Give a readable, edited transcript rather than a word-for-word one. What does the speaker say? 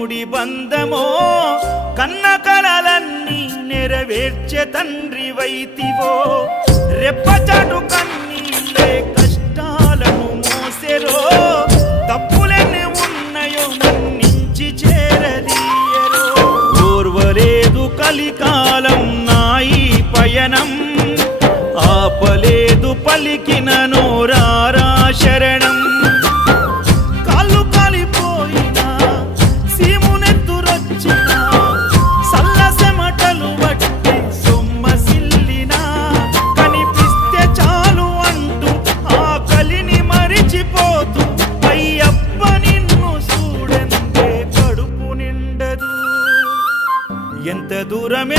ఇరుముడి బంధమో కన్న కలలన్నీ నెరవేర్చే తండ్రి వైతివో రెప్పచాటు కన్నీళ్ళే కష్టాలను మోసెరో తప్పులెన్ని ఉన్నాయో మన్నించి చేరదీయరో ఓర్వలేదు కలికాలం నాయి పయనం ఆపలేదు పలికిన నోరారా శరణం కాళ్ళు కాలిపోయినా సీమునెత్తురొచ్చినా సల్లసెమటలు బట్టి సొమ్మసిల్లినా కనిపిస్తే చాలు అంటూ ఆకలిని మరిచిపోతూ అయ్యప్ప నిన్ను చూడందే కడుపు నిండదు ఎంత దూరం